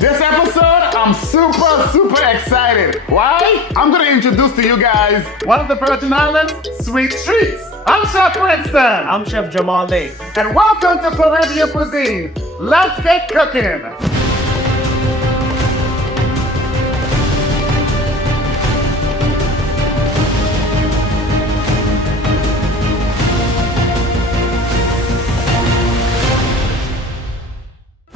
This episode, I'm super excited. Why? I'm gonna introduce to you guys one of the Virgin Islands sweet treats. I'm Chef Winston. I'm Chef Jamal. And welcome to FLORIBBEAN Cuisine. Let's get cooking.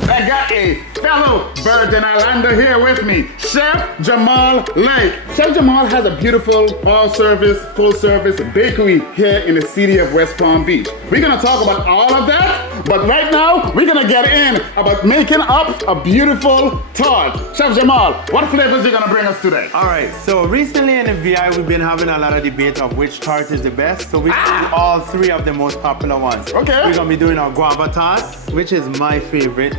I got a fellow Virgin Islander here with me, Chef Jamal Lake. Chef Jamal has a beautiful all-service, full-service bakery here in the city of West Palm Beach. We're gonna talk about all of that, but right now, we're gonna get in about making up a beautiful tart. Chef Jamal, what flavors are you gonna bring us today? All right, so recently in the VI, we've been having a lot of debate of which tart is the best. So we do all three of the most popular ones. Okay. We're gonna be doing our guava tart, which is my favorite.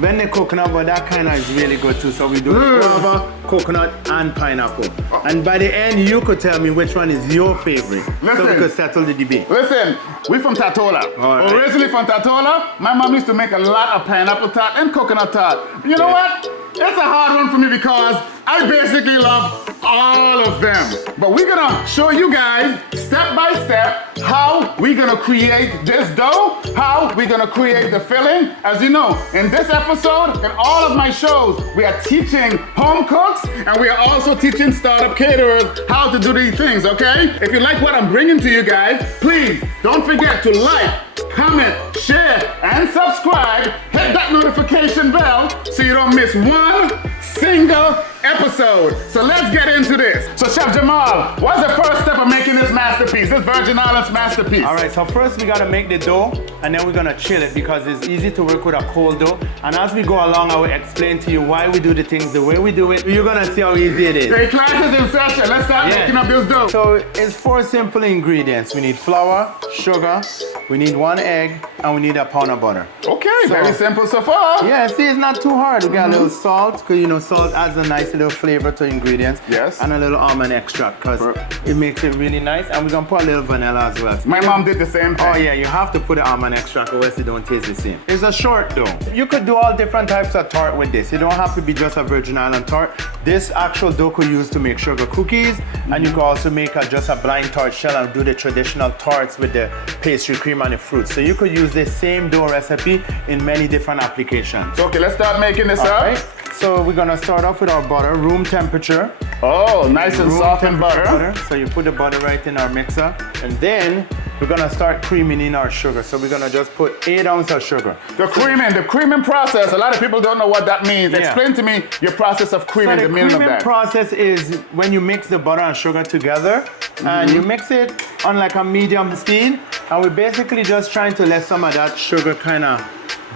Then the coconut, but that kind of is really good too. So we do guava, coconut, and pineapple. And by the end, you could tell me which one is your favorite. So we could settle the debate. Listen, we're from Tatola. All right. Originally from Tatola, my mom used to make a lot of pineapple tart and coconut tart. You know what? It's a hard one for me because I basically love all of them. But we're gonna show you guys step by step how we're gonna create this dough, how we're gonna create the filling. As you know, in this episode and all of my shows, we are teaching home cooks and we are also teaching startup caterers how to do these things, okay? If you like what I'm bringing to you guys, please don't forget to like, comment, share, and subscribe. Hit that notification bell so you don't miss one single episode. So let's get into this. So Chef Jamal, what's the first step of making this masterpiece, this Virgin Islands masterpiece? All right, so first we gotta make the dough and then we're gonna chill it because it's easy to work with a cold dough. And as we go along, I will explain to you why we do the things the way we do it. You're gonna see how easy it is. The class is in session. Let's start making up this dough. So it's 4 simple ingredients. We need flour, sugar, we need 1 egg, and we need a pound of butter. Okay, very simple so far. Yeah, see, it's not too hard. We got a little salt, because you know salt adds a nice little flavor to ingredients. Yes. And a little almond extract, because it makes it really nice. And we're gonna put a little vanilla as well. My mom did the same thing. Oh yeah, you have to put the almond extract or else it don't taste the same. It's a short dough. You could do all different types of tart with this. It don't have to be just a Virgin Island tart. This actual dough could use to make sugar cookies, and you could also make just a blind tart shell and do the traditional tarts with the pastry cream and the fruit. So you could use this same dough recipe in many different applications. Okay, let's start making this up. Right. So we're gonna start off with our butter, room temperature. Oh, nice and soft and butter. So you put the butter right in our mixer, and then we're gonna start creaming in our sugar. So we're gonna just put 8 ounces of sugar. The creaming process, a lot of people don't know what that means. Yeah. Explain to me your process of creaming, the meaning of that. The creaming process is when you mix the butter and sugar together, and you mix it on like a medium speed, and we're basically just trying to let some of that sugar kind of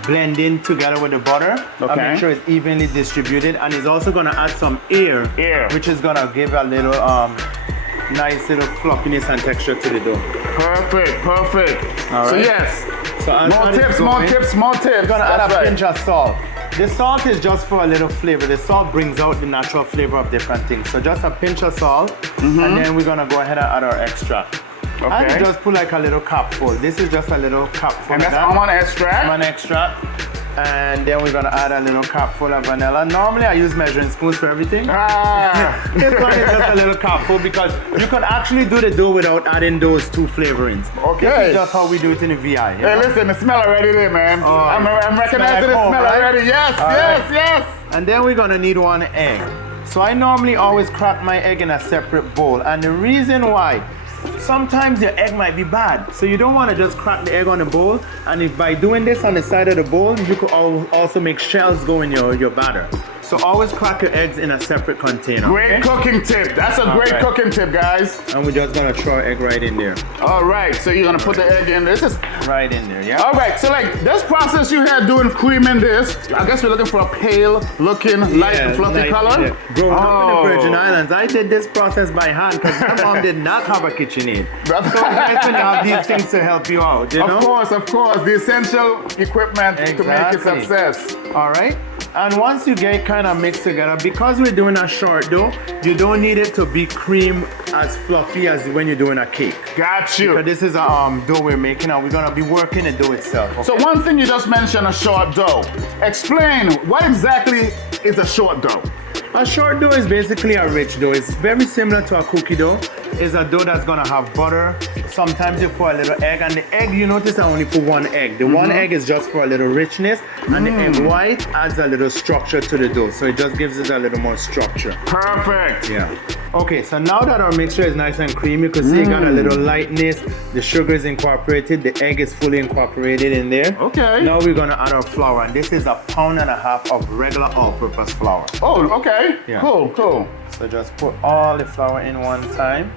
blend in together with the butter and make sure it's evenly distributed. And it's also gonna add some air, which is gonna give a little nice little fluffiness and texture to the dough. Perfect. All right. So yes, So more tips. We're gonna add a pinch of salt. The salt is just for a little flavor. The salt brings out the natural flavor of different things. So just a pinch of salt, and then we're gonna go ahead and add our extract. Okay. And just put like a little cupful. This is just a little cupful. And that's almond extract? Almond extract. And then we're gonna add a little cupful of vanilla. Normally I use measuring spoons for everything. This one is just a little cupful because you can actually do the dough without adding those 2 flavorings. Okay. This is just how we do it in the VI. Hey, listen, the smell already there, man. I'm recognizing the smell already. Yes. And then we're gonna need 1 egg. So I normally always crack my egg in a separate bowl. And the reason why, sometimes your egg might be bad. So you don't want to just crack the egg on the bowl. And if by doing this on the side of the bowl, you could also make shells go in your batter. So always crack your eggs in a separate container. Great cooking tip. That's a great cooking tip, guys. And we're just gonna throw our egg right in there. All right, so you're gonna put the egg in. This is right in there, yeah. All right, so like this process you had doing creaming this, I guess we're looking for a pale looking, light and fluffy color. Yeah. Growing up in the Virgin Islands, I did this process by hand because my mom did not have a KitchenAid. So it's nice to have these things to help you out, you know? Of course, the essential equipment to make it success. All right. And once you get it kind of mixed together, because we're doing a short dough, you don't need it to be cream as fluffy as when you're doing a cake. Got you. Because this is a dough we're making and we're gonna be working the dough itself. Okay? So one thing you just mentioned, a short dough. Explain, what exactly is a short dough? A short dough is basically a rich dough. It's very similar to a cookie dough. It's a dough that's gonna have butter. Sometimes you put a little egg, and the egg, you notice I only put one egg. The one egg is just for a little richness, and the egg white adds a little structure to the dough. So it just gives it a little more structure. Perfect. Yeah. Okay, so now that our mixture is nice and creamy, you can see it got a little lightness. The sugar is incorporated. The egg is fully incorporated in there. Okay. Now we're gonna add our flour, and this is 1.5 pounds of regular all-purpose flour. Oh, okay. Yeah. Cool, cool. So just put all the flour in one time.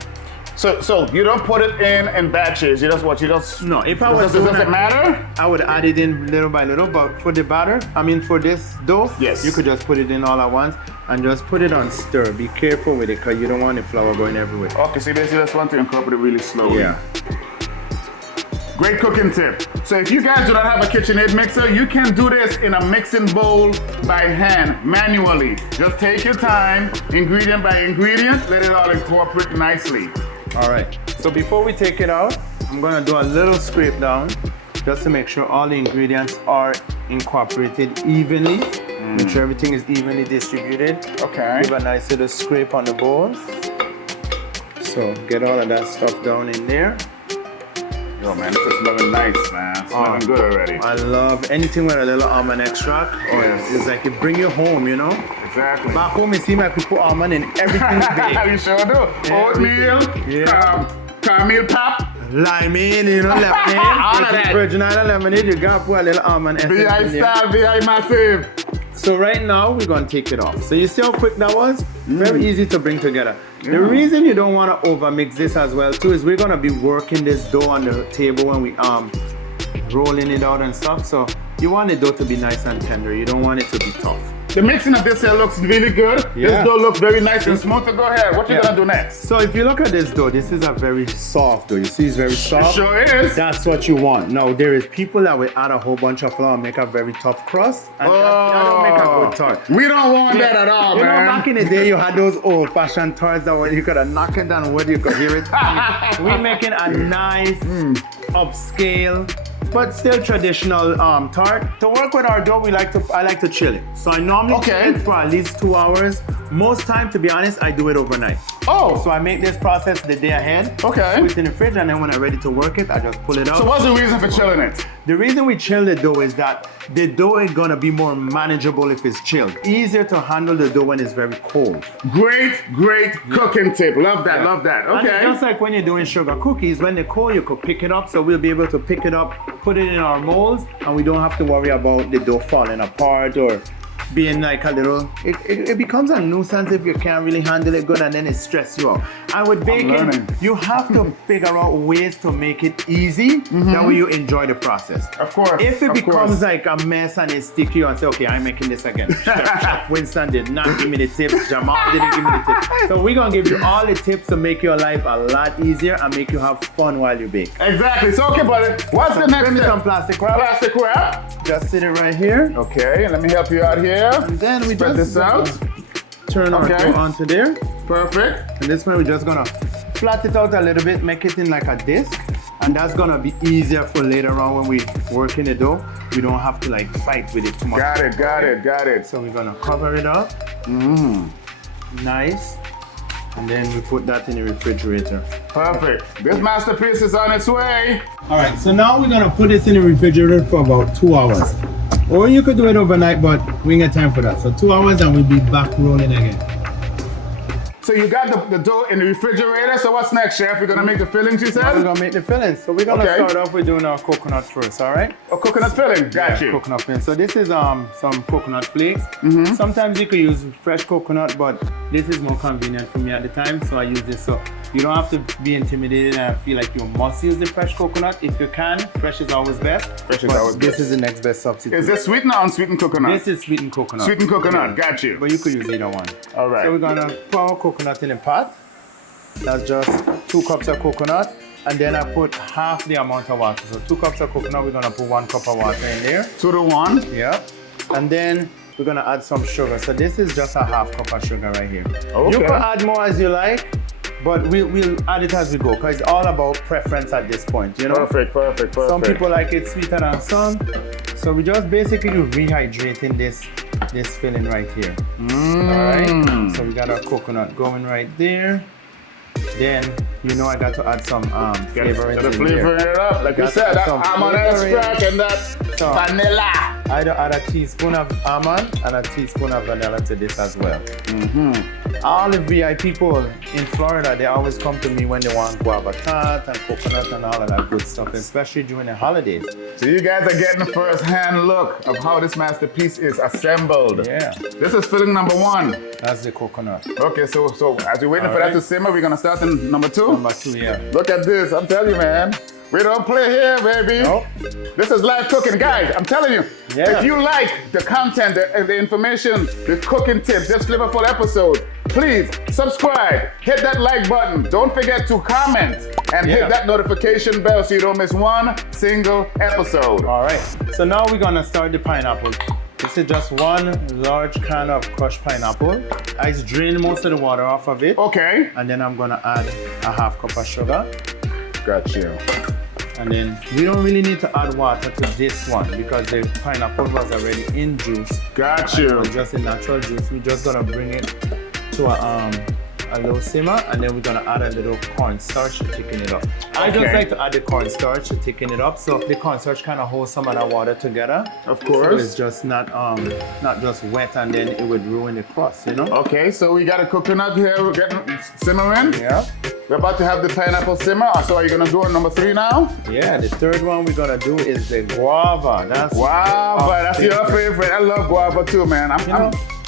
So you don't put it in batches. You just what? You just No, if I was does doing it matter? I would add it in little by little, but for the batter, I mean for this dough, Yes. you could just put it in all at once and just put it on stir. Be careful with it because you don't want the flour going everywhere. Okay, so basically just want to incorporate it really slowly. Yeah. Great cooking tip. So if you guys do not have a KitchenAid mixer, you can do this in a mixing bowl by hand, manually. Just take your time, ingredient by ingredient, let it all incorporate nicely. All right. So before we take it out, I'm gonna do a little scrape down just to make sure all the ingredients are incorporated evenly. Make sure everything is evenly distributed. Okay. Give a nice little scrape on the bowl. So get all of that stuff down in there. Yo, man, this is smelling nice, man. It's smelling good already. I love anything with a little almond extract. Yes. It's like it bring you home, you know? Exactly. Back home, it seems like we put almond in everything big. You sure do. Oatmeal, caramel pop, Limeade, you know, lemonade. All of that. Virgin Island lemonade, you gotta put a little almond essence VI in there. style, VI massive. So right now, we're gonna take it off. So you see how quick that was? Very easy to bring together. The reason you don't wanna over mix this as well too is we're gonna be working this dough on the table when we rolling it out and stuff. So you want the dough to be nice and tender. You don't want it to be tough. The mixing of this here looks really good. Yeah. This dough looks very nice and smooth. So go ahead. What you Yeah. gonna do next? So if you look at this dough, this is a very soft dough. You see it's very soft. Sure is. That's what you want. Now there is people that will add a whole bunch of flour and make a very tough crust, and that don't make a good tart. We don't want that at all, You man. know, back in the day, you had those old-fashioned tarts that when you could have knocked it down wood, you could hear it. We're making a nice, upscale, but still traditional tart. To work with our dough, I like to chill it. So I normally chill it for at least 2 hours. Most time, to be honest, I do it overnight. Oh. So I make this process the day ahead. Okay. Put it in the fridge, and then when I'm ready to work it, I just pull it out. So what's the reason for chilling it? The reason we chill the dough is that the dough is gonna be more manageable if it's chilled. Easier to handle the dough when it's very cold. Great cooking tip. Love that, love that. And Okay. just like when you're doing sugar cookies, when they're cold, you could pick it up. So we'll be able to pick it up, put it in our molds, and we don't have to worry about the dough falling apart or being like a little, it becomes a nuisance if you can't really handle it good, and then it stresses you out. And with baking, you have to figure out ways to make it easy, that way you enjoy the process. Of course. If it of becomes course. like a mess and it's sticky and say, okay, I'm making this again. Chef Winston did not give me the tip. Jamal didn't give me the tip. So we're gonna give you all the tips to make your life a lot easier and make you have fun while you bake. Exactly. So okay, buddy. What's the next Bring me step? some plastic wrap. Plastic wrap. Just sit it right here. Okay, let me help you out here. And then we Spread just this out. turn our dough onto there. Perfect. And this one we're just gonna flat it out a little bit, make it in like a disc. And that's gonna be easier for later on when we work in the dough. We don't have to like fight with it too much. Got it. So we're gonna cover it up. Nice. And then we put that in the refrigerator. Perfect. This masterpiece is on its way. All right, so now we're gonna put this in the refrigerator for about 2 hours. Or you could do it overnight, but we ain't got time for that. So 2 hours and we'll be back rolling again. So you got the dough in the refrigerator. So what's next, Chef? You're gonna make the fillings, you Now we're said? gonna make the fillings. So we're gonna start off with doing our coconut first, all right? A coconut filling. Got you. Coconut filling. So this is some coconut flakes. Sometimes you could use fresh coconut, but this is more convenient for me at the time, so I use this. So you don't have to be intimidated and feel like you must use the fresh coconut. If you can, fresh is always best. Fresh is but always this best. is the next best substitute. Is this sweetened or unsweetened coconut? This is sweetened coconut. Sweetened coconut. Got you. But you could use either one. All right. So we're gonna put our coconut in a pot. That's just 2 cups of coconut. And then I put half the amount of water. So 2 cups of coconut, we're gonna put 1 cup of water in there. 2 to 1. Yeah. And then we're gonna add some sugar. So this is just a half cup of sugar right here. Okay. You can add more as you like, but we'll add it as we go, because it's all about preference at this point, you know? Perfect. Some people like it sweeter than some. So we just basically rehydrating this this filling right here. All right. So we got our coconut going right there. Then you know I got to add some flavor Gotta flavor it up, like you said, that almond extract and that vanilla. I'd add a teaspoon of almond and a teaspoon of vanilla to this as well. All the VIP people in Florida, they always come to me when they want guava tart and coconut and all of that good stuff, especially during the holidays. So you guys are getting a first-hand look of how this masterpiece is assembled. Yeah. This is filling number 1. That's the coconut. Okay, so as we're waiting for that to simmer, we're gonna start in number 2? Number 2, yeah. Look at this, I'm telling you, man. We don't play here, baby. Nope. This is live cooking. Guys, I'm telling you, Yeah. if you like the content, the information, the cooking tips, this flavorful episode, please subscribe, hit that like button. Don't forget to comment and hit that notification bell so you don't miss one single episode. All right, so now we're gonna start the pineapple. This is just 1 large can of crushed pineapple. I drain most of the water off of it. Okay. And then I'm gonna add a half cup of sugar. Got you. And then we don't really need to add water to this one because the pineapple was already in juice. Got you. And just in natural juice. We're just gonna bring it to a low simmer, and then we're gonna add a little cornstarch to thicken it up. I just like to add the cornstarch to thicken it up, so the cornstarch kind of holds some of that water together. Of course. So it's just not just wet, and then it would ruin the crust, you know? Okay, so we got a coconut here. We're getting simmering. Yeah. We're about to have the pineapple simmer. So are you gonna do it number 3 now? Yeah. The third one we're gonna do is the guava. That's guava. That's your favorite. I love guava too, man.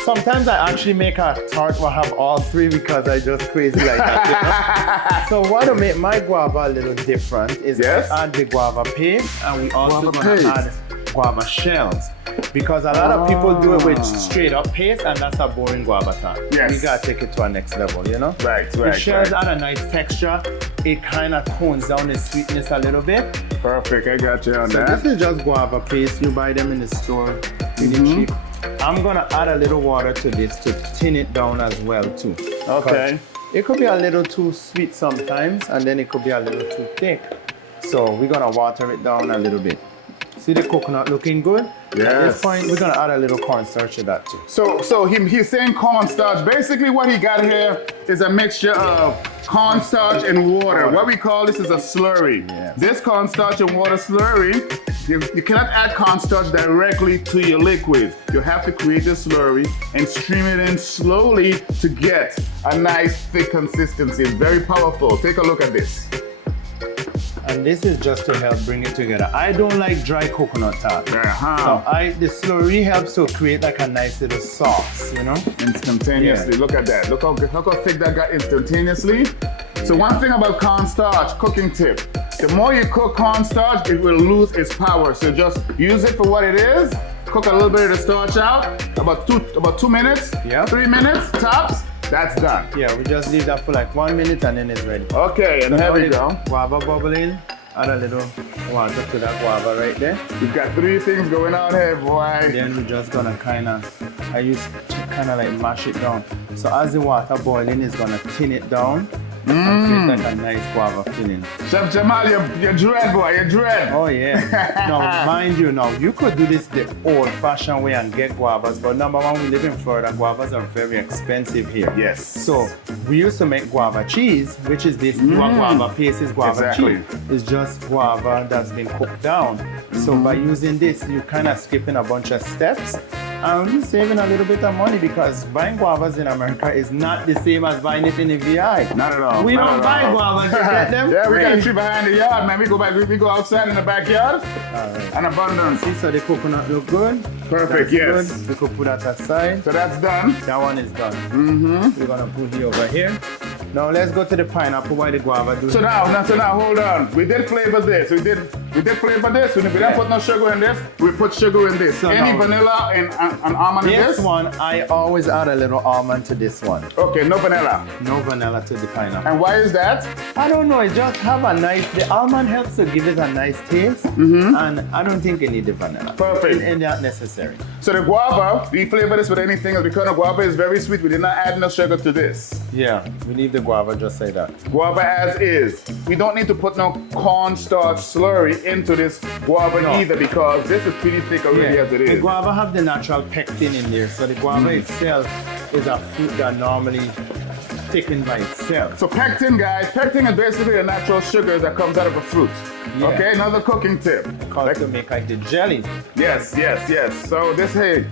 Sometimes I actually make a tart will have all 3 because I just crazy like that. You know? So what to make my guava a little different is I add the guava paste, and we also gonna add guava shells. Because a lot of people do it with straight up paste, and that's a boring guava tart. Yes. We gotta take it to our next level, you know? Right. The shells add a nice texture. It kind of tones down the sweetness a little bit. Perfect, I got you on So that. this is just guava paste. You buy them in the store, really cheap. I'm gonna add a little water to this to thin it down as well too. Okay. It could be a little too sweet sometimes, and then it could be a little too thick. So we're gonna water it down a little bit. See the coconut looking good? Yes. At this point, we're gonna add a little cornstarch to that too. So he's saying cornstarch. Basically what he got here is a mixture of cornstarch and water. What we call this is a slurry. Yes. This cornstarch and water slurry, you cannot add cornstarch directly to your liquid. You have to create a slurry and stream it in slowly to get a nice thick consistency. It's very powerful. Take a look at this. And this is just to help bring it together. I don't like dry coconut tart. So the slurry helps to create like a nice little sauce, you know? Instantaneously, look at that. Look how thick that got instantaneously. So one thing about cornstarch, cooking tip, the more you cook cornstarch, it will lose its power. So just use it for what it is. Cook a little bit of the starch out, about 2 minutes, 3 minutes tops. That's done. Yeah, we just leave that for like 1 minute and then it's ready. Okay, and here we go. Guava bubbling. Add a little water to that guava right there. We've got 3 things going on here, boy. Then we're just gonna I use to kind of like mash it down. So as the water boiling, it's gonna thin it down and create like a nice guava filling. Chef Jamal, you're dread, boy, you're dread. Oh yeah. Now, mind you, you could do this the old-fashioned way and get guavas, but number one, we live in Florida. Guavas are very expensive here. Yes. So we used to make guava cheese, which is this guava paste is guava cheese. It's just guava that's been cooked down. So by using this, you're kind of skipping a bunch of steps. And you're saving a little bit of money because buying guavas in America is not the same as buying it in the VI. Not at all. We don't buy guavas to get them. Yeah, we got a tree behind the yard, man. We go outside in the backyard. An abundance. See, so the coconut look good. Perfect, That's good. We could put that aside. So that's done. That one is done. We're gonna put it over here. Now let's go to the pineapple while the guava do. So now, hold on. We did flavor this. We did flavor this. We didn't put no sugar in this. We put sugar in this. So any vanilla and almond in this? This one, I always add a little almond to this one. Okay, no vanilla. No vanilla to the pineapple. And why is that? I don't know. It just have a nice. The almond helps to give it a nice taste, and I don't think you need the vanilla. Perfect. And not necessary. So the guava, we flavor this with anything because the guava is very sweet. We did not add no sugar to this. Yeah, we leave the guava just like that. Guava as is. We don't need to put no cornstarch slurry bit into this guava either because this is pretty thick already as it The is. guava have the natural pectin in there, so the guava itself is a fruit that normally thickens by itself. So pectin, guys, pectin is basically a natural sugar that comes out of a fruit. Yeah. Okay, another cooking tip. Called to make like the jelly. Yes, yes, yes. So this, hey,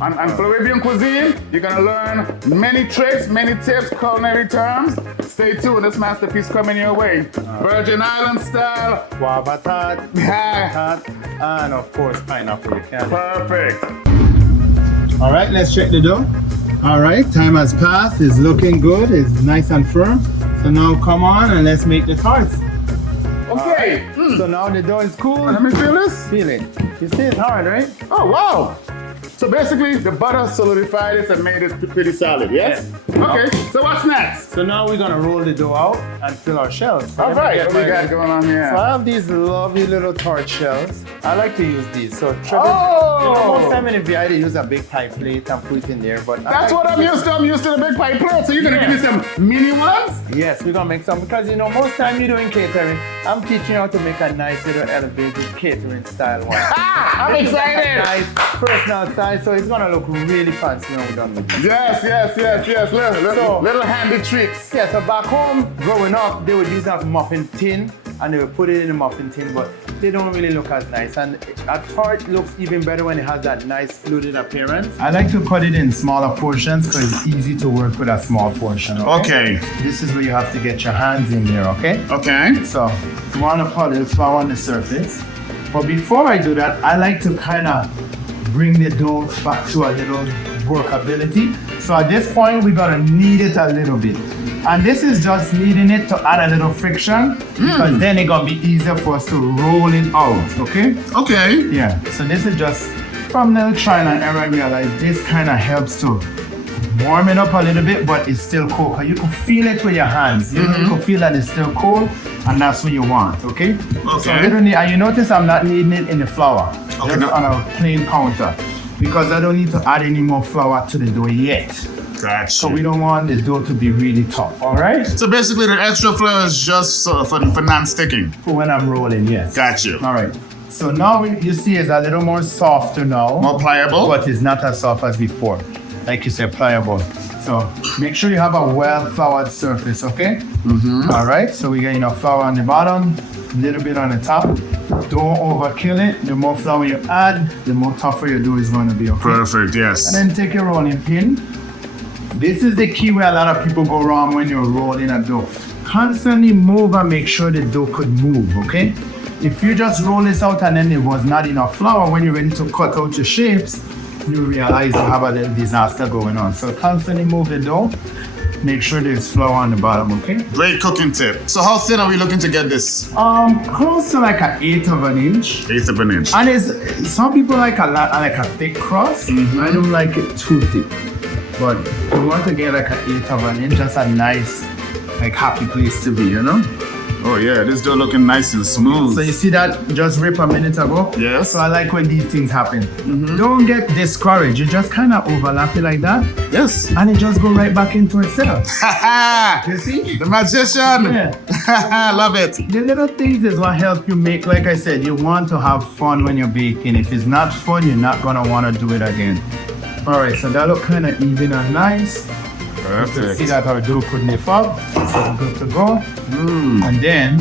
on Floridian cuisine, you're gonna learn many tricks, many tips, culinary terms. Stay tuned, this masterpiece coming your way. Virgin Island style. Guava tart, Yeah. and of course pineapple. Perfect. All right, let's check the dough. All right, time has passed. It's looking good. It's nice and firm. So now come on and let's make the tarts. Okay. Right. So now the dough is cool. Let me feel this. Feel it. You see it's hard, right? Oh, wow. So basically, the butter solidified it and made it pretty solid, yes? Okay, so what's next? So now we're gonna roll the dough out and fill our shells. So All let me right, get what we my- got going on here? So I have these lovely little tart shells. I like to use these. So Oh! most time in the VI they use a big pie plate and put it in there. But That's what I'm used to. I'm used to the big pie plate. So you're gonna give me some mini ones? Yes, we're gonna make some because most time you're doing catering. I'm teaching you how to make a nice little elevated catering style one. Ah, I'm This is like a excited. nice personal size, so it's gonna look really fancy when we're done with this. Yes, yes, yes, yes. Little handy tricks. Yeah, so back home, growing up, they would use that muffin tin and they would put it in the muffin tin, but they don't really look as nice. And a tart looks even better when it has that nice fluted appearance. I like to cut it in smaller portions because it's easy to work with a small portion. Okay. This is where you have to get your hands in there, okay? Okay. So you want to put a little flour on the surface. But before I do that, I like to kind of bring the dough back to a little workability. So at this point, we're gonna knead it a little bit. And this is just kneading it to add a little friction because then it's gonna be easier for us to roll it out, okay? Okay. Yeah, so this is just from little trial and error. I realize this kind of helps to warm it up a little bit, but it's still cold. Cause you can feel it with your hands. You can feel that it's still cold, and that's what you want, okay? So literally, and you notice I'm not kneading it in the flour, just on a plain counter, because I don't need to add any more flour to the dough yet. Gotcha. So we don't want the dough to be really tough, all right? So basically, the extra flour is just for non-sticking. For when I'm rolling, yes. Gotcha. All right. So now you see it's a little more softer now. More pliable. But it's not as soft as before. Like you said, pliable. So make sure you have a well-floured surface, okay? All right, so we get enough flour on the bottom, a little bit on the top. Don't overkill it. The more flour you add, the more tougher your dough is going to be, okay? Perfect, yes. And then take your rolling pin. This is the key where a lot of people go wrong when you're rolling a dough. Constantly move and make sure the dough could move, okay? If you just roll this out and then there was not enough flour, when you're ready to cut out your shapes, you realize you have a little disaster going on. So constantly move the dough. Make sure there's flour on the bottom, okay? Great cooking tip. So how thin are we looking to get this? Close to like an 1/8 of an inch. 1/8 of an inch. And it's, some people like a thick crust. I don't like it too thick. But you want to get like an 1/8 of an inch, just a nice, like happy place to be, you know? Oh yeah, this dough looking nice and smooth. So you see that just rip a minute ago? Yes. So I like when these things happen. Don't get discouraged. You just kind of overlap it like that. Yes. And it just go right back into itself. Ha You see? The magician. Yeah. Love it. The little things is what help you make, like I said, you want to have fun when you're baking. If it's not fun, you're not gonna wanna do it again. All right, so that look kind of even and nice. Perfect. See that our dough could lift up, so good to go. And then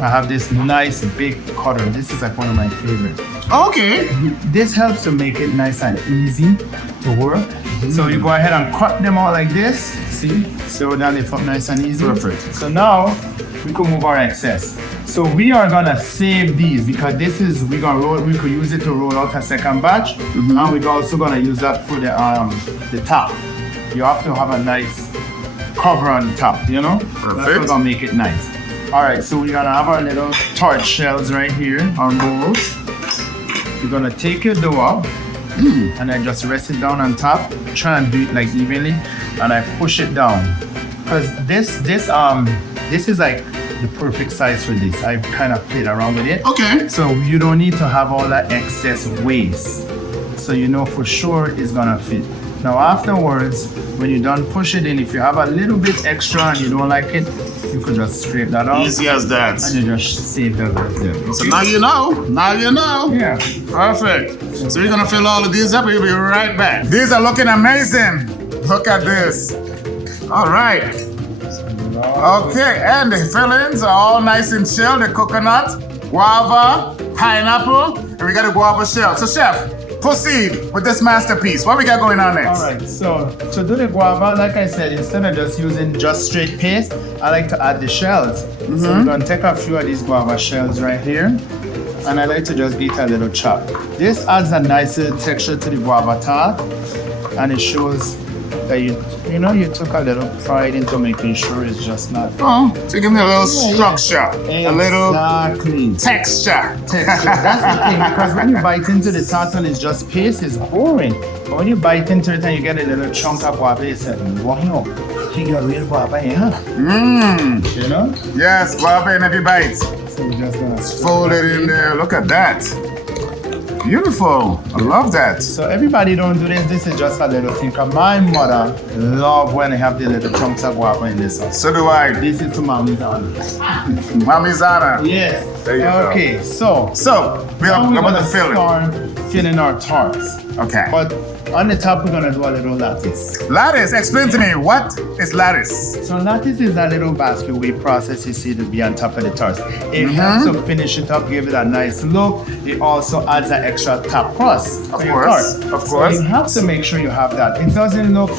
I have this nice big cutter. This is like one of my favorites. Okay. This helps to make it nice and easy to work. So you go ahead and cut them out like this. See? So that lift up nice and easy. Perfect. So now we can move our excess. So we are gonna save these because this is we could use it to roll out a second batch, and we're also gonna use that for the top. You have to have a nice cover on the top, you know? That's Perfect. what's gonna make it nice. All right, so we're gonna have our little tart shells right here, our molds. You're gonna take your dough out and then just rest it down on top. Try and do it like evenly, and I push it down. Cause this is like the perfect size for this. I kind of played around with it. Okay. So you don't need to have all that excess waste. So you know for sure it's gonna fit. Now afterwards, when you're done, push it in. If you have a little bit extra and you don't like it, you could just scrape that off. Easy as that. And you just save that right there. So now you know. Now you know. Yeah. Perfect. So we're gonna fill all of these up. We'll be right back. These are looking amazing. Look at this. All right. Okay, and the fillings are all nice and chilled. The coconut, guava, pineapple, and we got a guava shell. So chef, proceed with this masterpiece. What we got going on next? All right, so to do the guava, like I said, instead of just using just straight paste, I like to add the shells. So we're gonna take a few of these guava shells right here, and I like to just get a little chop. This adds a nice texture to the guava tart, and it shows that you took a little pride into making sure it's just not. Oh, so give me a little structure, a little texture. That's the thing, because when you bite into the tart and it's just paste, it's boring. But when you bite into it and you get a little chunk of guava, it's like, wow, you got real guava here. You know? Yes, guava in every bite. So we're just gonna fold it in there. Look at that. Beautiful. I love that. So everybody don't do this. This is just a little thing. Cause my mother love when they have the little chunks of guava in this one. So do I. This is to Mommy's honor. Mommy's honor. Yes. There you go. Okay, so we're gonna fill it. Start filling our tarts. Okay. But on the top, we're gonna do a little lattice. Lattice. Explain to me, what is lattice? So lattice is that little basket we process you see to be on top of the tarts. It helps to finish it up, give it a nice look. It also adds an extra top crust. Of course. So you have to make sure you have that. It doesn't look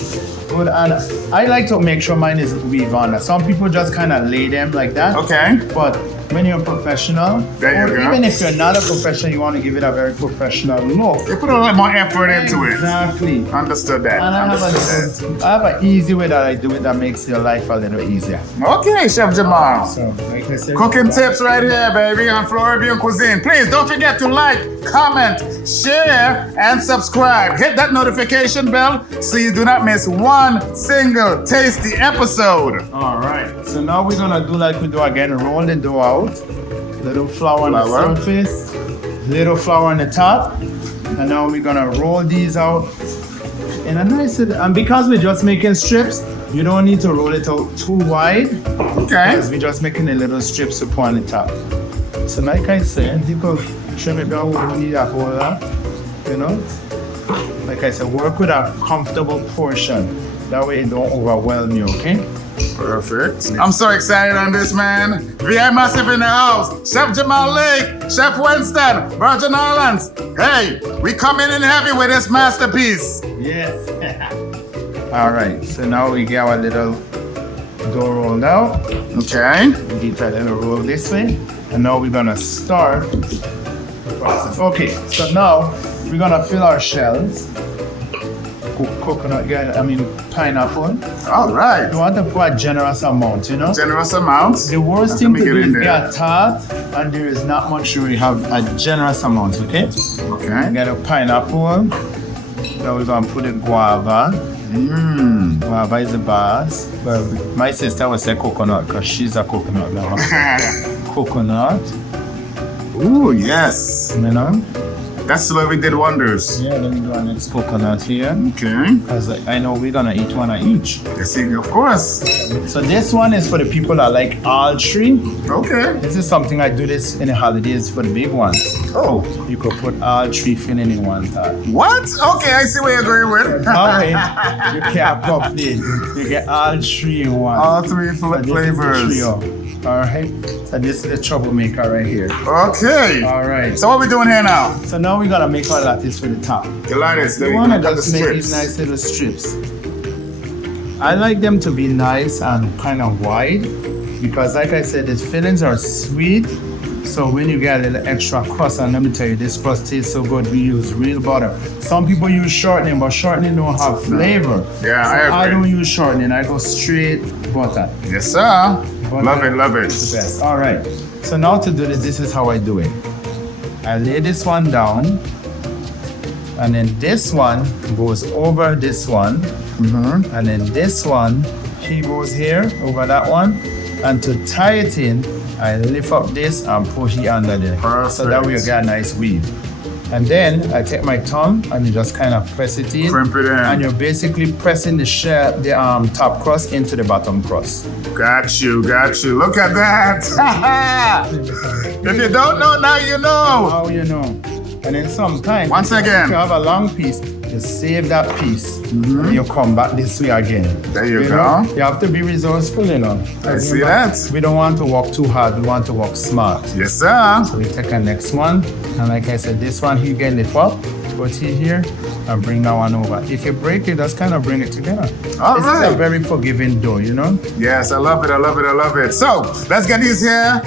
good, and I like to make sure mine is weave on. Some people just kind of lay them like that. Okay. But when you're a professional, even if you're not a professional, you want to give it a very professional look. You put a lot more effort into it. Exactly. Understood that. And I have an easy way that I do it that makes your life a little easier. Okay, Chef Jamal. So, like I said, cooking tips right here, baby, on FLORIBBEAN Cuisine. Please don't forget to like, comment, share, and subscribe. Hit that notification bell so you do not miss one single tasty episode. All right. So now we're gonna do like we do again. Roll the dough out. Little flour on the surface. Little flour on the top. And now we're gonna roll these out in a nice. And because we're just making strips, you don't need to roll it out too wide. Okay. Because we're just making a little strips to put on the top. So like I said, you could trim it down with a whole lot. You know. Like I said, work with a comfortable portion. That way it don't overwhelm you, okay? Perfect. I'm so excited on this, man. VI Massive in the house. Chef Jamal Lake, Chef Winston, Virgin Islands. Hey, we coming in heavy with this masterpiece. Yes. All right, so now we get our little dough rolled out. Okay. We get a little roll this way. And now we're gonna start the process. Okay, so now we're gonna fill our shells. Coconut, pineapple. All right. You want to put a generous amount, you know? Generous amounts. The worst thing to do is get a tart and there is not much you have a generous amount, okay? Okay. Get a pineapple. Now we're gonna put a guava. Guava is the bars. But my sister would say coconut because she's a coconut lover. Coconut. Ooh, yes. You know? That's the way we did wonders. Yeah, let me do our next coconut here. Okay. Because I know we're gonna eat one of each. Yes, of course. So this one is for the people that like all three. Okay. This is something I do this in the holidays for the big ones. Oh. You could put all three filling in one tart. What? Okay, I see where you're going with. That way, you can't complain. You get all three in one. All three flavors. All right. So this is the troublemaker right here. Okay. All right. So what we doing here now? So now we're gonna make our lattice for the top. The lattice. You wanna just make these nice little strips. I like them to be nice and kind of wide because, like I said, the fillings are sweet. So when you get a little extra crust, and let me tell you, this crust tastes so good. We use real butter. Some people use shortening, but shortening don't have flavor. Yeah, so I agree. I don't use shortening. I go straight butter. Yes, sir. Butter Love it, love it. is the best. All right. So now to do this is how I do it. I lay this one down, and then this one goes over this one, and then this one, he goes here over that one, and to tie it in, I lift up this and push it under there. Perfect. So that way you get a nice weave. And then I take my tongue and you just kind of press it in. Crimp it in. And you're basically pressing the shell, the top crust into the bottom crust. Got you, got you. Look at that. If you don't know, now you know. How you know? And then sometimes, Once again. if you have a long piece, you save that piece and you come back this way again. There you go. know? You have to be resourceful, you know. I see that. We don't want to walk too hard, we want to walk smart. Yes, sir. So we take a next one, and like I said, this one you get it up, put it here, and bring that one over. If you break it, just kind of bring it together. All This right. is a very forgiving dough, you know? Yes, I love it, I love it, I love it. So, let's get these here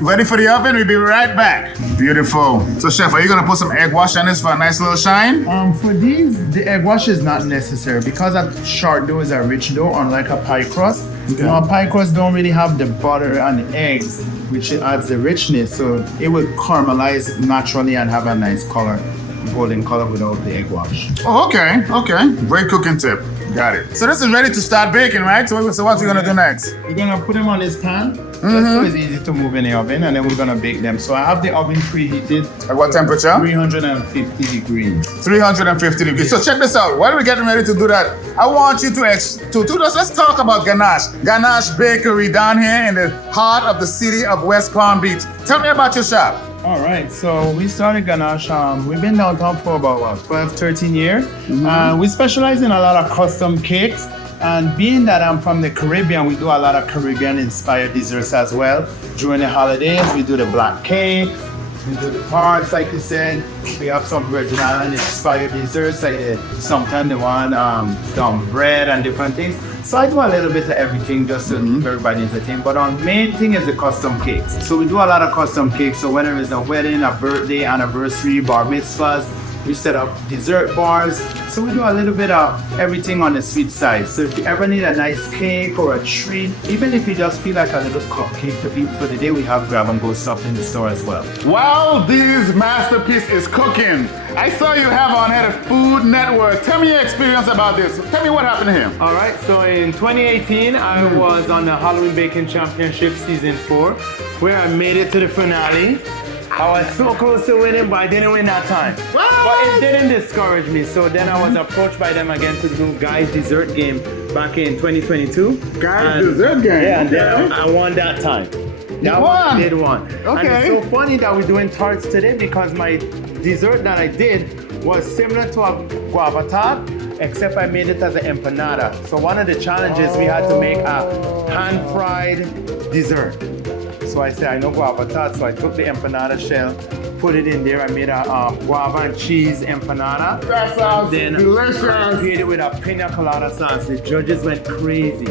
ready for the oven. We'll be right back. Beautiful. So, Chef, are you gonna put some egg wash on this for a nice little shine? For these, the egg wash is not necessary because a short dough is a rich dough, unlike a pie crust. Okay. Now, a pie crust don't really have the butter and the eggs, which adds the richness, so it will caramelize naturally and have a nice color, golden color without the egg wash. Oh, okay, okay. Great cooking tip. Got it. So this is ready to start baking, right? So what you gonna do next? We're gonna put them on this pan. That's so it's easy to move in the oven, and then we're gonna bake them. So I have the oven preheated, At what temperature? 350 degrees. 350 degrees. So check this out. While we're getting ready to do that, I want you to let's talk about Ganache. Ganache Bakery down here in the heart of the city of West Palm Beach. Tell me about your shop. All right, so we started Ganache. We've been downtown for about what, 12, 13 years. We specialize in a lot of custom cakes. And being that I'm from the Caribbean, we do a lot of Caribbean-inspired desserts as well. During the holidays, we do the black cake, we do the tarts, like you said. We have some Virgin Island-inspired desserts, like sometimes the one dumb bread and different things. So I do a little bit of everything just to keep everybody entertained. But our main thing is the custom cakes. So we do a lot of custom cakes. So whether it's a wedding, a birthday, anniversary, bar mitzvahs, we set up dessert bars. So we do a little bit of everything on the sweet side. So if you ever need a nice cake or a treat, even if you just feel like a little cupcake to eat for the day, we have grab and go stuff in the store as well. While this masterpiece is cooking, I saw you have on here the Food Network. Tell me your experience about this. Tell me what happened here. All right, so in 2018, I was on the Halloween Baking Championship Season 4, where I made it to the finale. I was so close to winning, but I didn't win that time. What? But it didn't discourage me. So then I was approached by them again to do Guy's Dessert Game back in 2022. Guy's Dessert Game? Yeah, and Okay. then I won that time. That won? one I did one. Okay. And it's so funny that we're doing tarts today because my dessert that I did was similar to a guava tart, except I made it as an empanada. So one of the challenges we had to make a hand-fried dessert. So I said, I know guava tart, so I took the empanada shell, put it in there. I made a guava and cheese empanada. That sounds Then delicious. I created it with a pina colada sauce. The judges went crazy.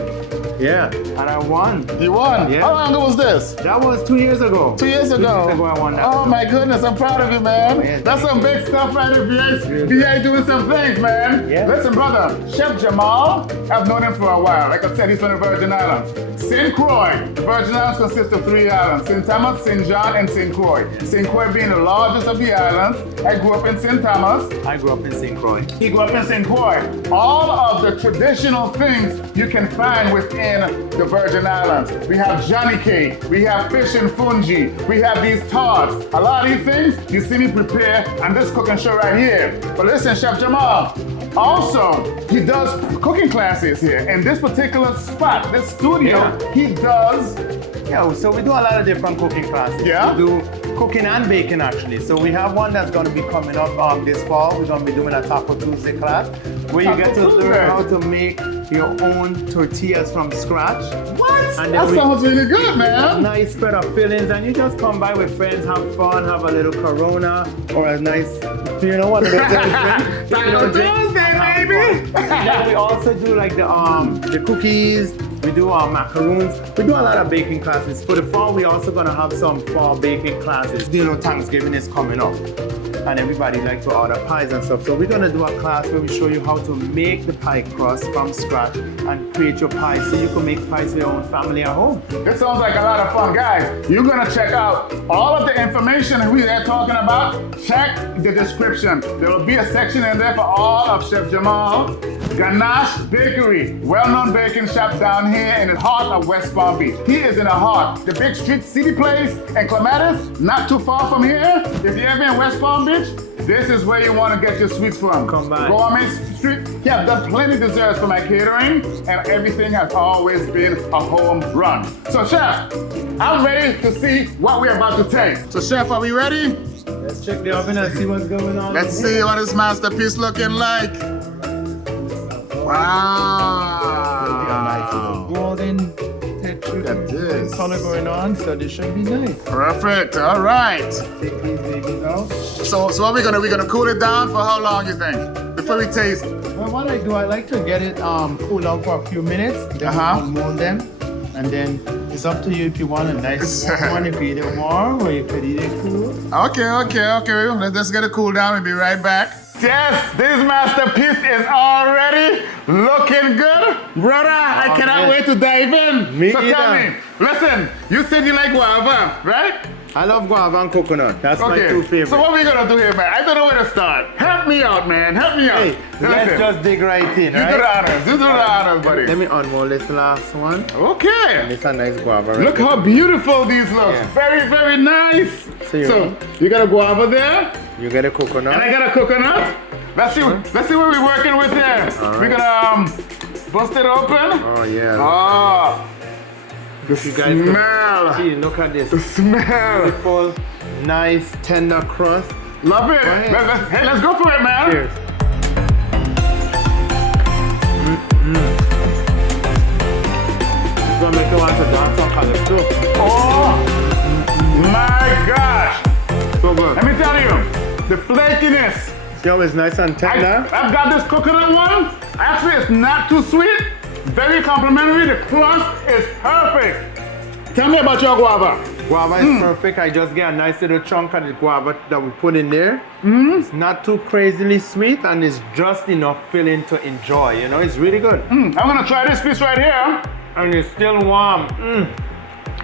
Yeah, and I won. You won? Yeah. How long ago was this? That was 2 years ago. 2 years ago. 2 years ago I won that. Oh my goodness, I'm proud of you, man. Yeah. That's some big stuff right there, VA doing some things, man. Yeah. Listen, brother, Chef Jamal, I've known him for a while. Like I said, he's from the Virgin Islands. St. Croix. The Virgin Islands consist of 3 islands: St. Thomas, St. John, and St. Croix. St. Croix being the largest of the islands. I grew up in St. Thomas. I grew up in St. Croix. He grew up in St. Croix. All of the traditional things you can find within the Virgin Islands. We have Johnny cake, we have fish and fungi, we have these tarts. A lot of these things you see me prepare on this cooking show right here. But listen, Chef Jamal, also, he does cooking classes here. In this particular spot, this studio, Yeah. he does. Yeah, so we do a lot of different cooking classes. Yeah? We do cooking and baking actually. So we have one that's going to be coming up this fall. We're going to be doing a Taco Tuesday class where you get to Taco Tuesday. learn how to make your own tortillas from scratch. What? And That then sounds really good, man. Nice spread of fillings, and you just come by with friends, have fun, have a little Corona or a nice, you know, one of those drinks. Taco Tuesday, baby. Then we also do like the cookies. We do macaroons. We do a lot of baking classes. For the fall, we also gonna have some fall baking classes. You know, Thanksgiving is coming up, and everybody like to order pies and stuff. So we're gonna do a class where we show you how to make the pie crust from scratch and create your pies so you can make pies for your own family at home. This sounds like a lot of fun, guys. You're gonna check out all of the information that we are talking about. Check the description. There will be a section in there for all of Chef Jamal. Ganache Bakery, well-known baking shop down here in the heart of West Palm Beach. He is in the heart. The Big Street City Place in Clematis, not too far from here. If you're ever in West Palm Beach, this is where you want to get your sweets from. Gourmet Street. He has done plenty of desserts for my catering, and everything has always been a home run. So, Chef, I'm ready to see what we're about to taste. So, Chef, are we ready? Let's check the oven and see what's going on. Let's see what this masterpiece looking like. Wow. Golden texture Look at this. color going on, so this should be nice. Perfect. All right. Take these babies out. So what we're gonna cool it down for how long you think? Before we taste. Well, what I do, I like to get it cool down for a few minutes. Then I'll mold them, and then it's up to you if you want a nice warm one. You could eat it warm, or you could eat it cool. Okay. Let's get it cool down. We'll be right back. Yes, this masterpiece is already looking good. Brother, I cannot wait to dive in. Me so either. tell me, listen, you said you like guava, right? I love guava and coconut. That's my two favorites. So what we gonna do here, man? I don't know where to start. Help me out, man. Help me out. Hey, let's just dig right in, You do the honors. You do the honors, buddy. Let me unmold this last one. Okay. It's a nice guava. Right Look how beautiful these look. Yeah. Very, very nice. So you got a guava there, you get a coconut. and I got a coconut. Let's see what we're working with here. We're gonna bust it open. Oh yeah. Oh, the You guys can smell. see, look at this. The smell. Beautiful, nice, tender crust. Love it. ahead. Let's go for it, man. Cheers. It's gonna make you want to dance on colors too. Oh my gosh. So good. Let me tell you, the flakiness. See how it's nice and tender? I've got this coconut one. Actually, it's not too sweet. Very complimentary. The crust is perfect. Tell me about your guava. Guava is perfect. I just get a nice little chunk of the guava that we put in there. It's not too crazily sweet, and it's just enough filling to enjoy. You know, it's really good. I'm gonna try this piece right here. And it's still warm.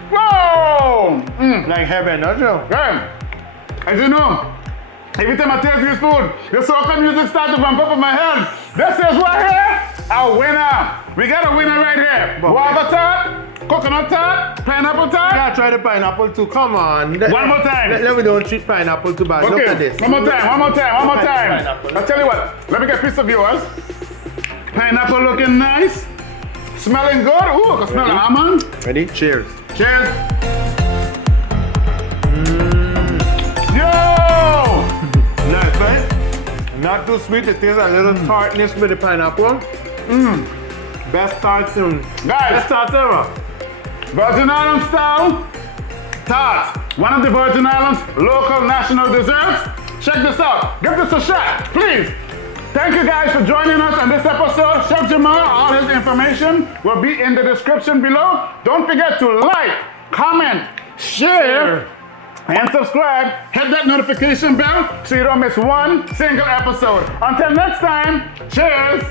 Whoa! Like heaven, don't you? Hey, as you know, every time I taste this food, the soca music starts to bump up in my head. This is right here, a winner. We got a winner right here. Guava tart, coconut tart, pineapple tart. Yeah, try the pineapple too. Come on. One more time. Let me don't treat pineapple too bad. Look at this. One more time. Pineapple. I'll tell you what, let me get a piece of yours. Pineapple looking nice. Smelling good. Ooh, I can smell the almond. Ready? Cheers. Cheers. Yo! Nice, right? Not too sweet. It tastes a little tartness with the pineapple. Best tarts in. Guys. Best tarts ever. Virgin Islands style tarts. One of the Virgin Islands local national desserts. Check this out. Give this a shot, please. Thank you guys for joining us on this episode. Chef Jamal, all his information will be in the description below. Don't forget to like, comment, share, and subscribe. Hit that notification bell so you don't miss one single episode. Until next time, cheers.